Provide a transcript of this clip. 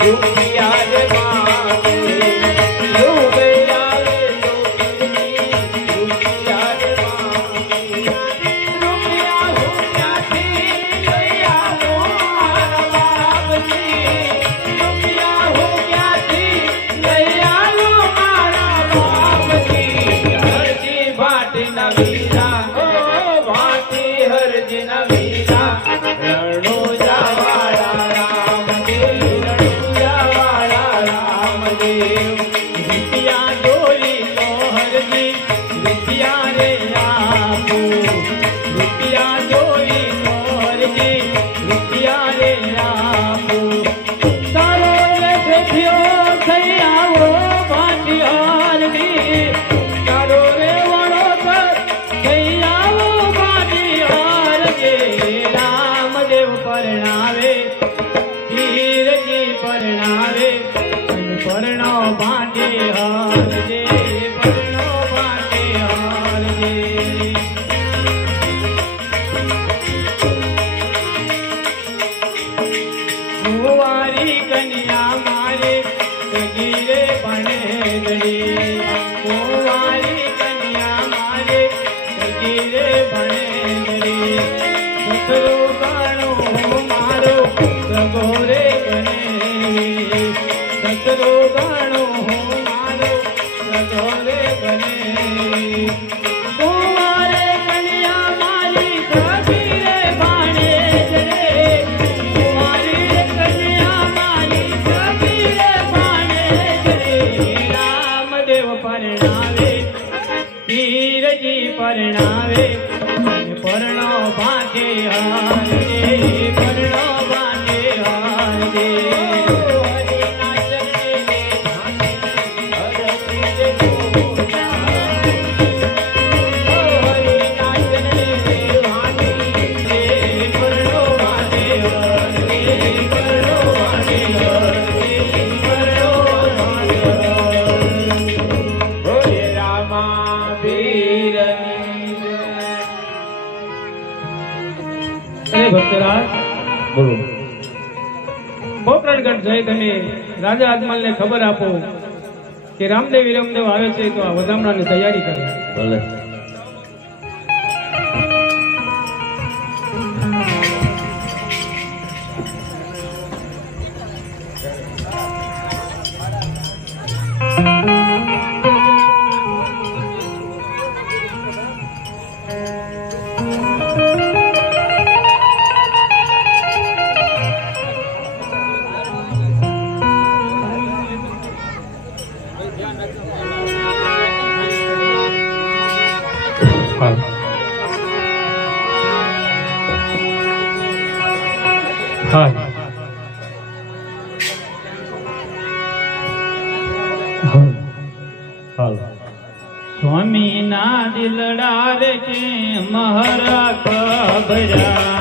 ರೂಪಿಯಾದ પરણો ભાટે હારજે પરણો ભાટે હારજે કુંવારી કન્યા મારે સગીરે ભણે ગઈ કુંવારી કન્યા મારે સસરો ધીરજી પરણાવે પરણો ભાગે હારે પરણો ભાગે હારે પોકરણગઢ જઈ તમે રાજા અજમલને ખબર આપો કે રામદેવ વિરમદેવ આવે છે તો આ વધામણાની તૈયારી કરે. ભલે. હાલ હાલ સ્વામી ના દિલડા રે કે મહારા ખબરા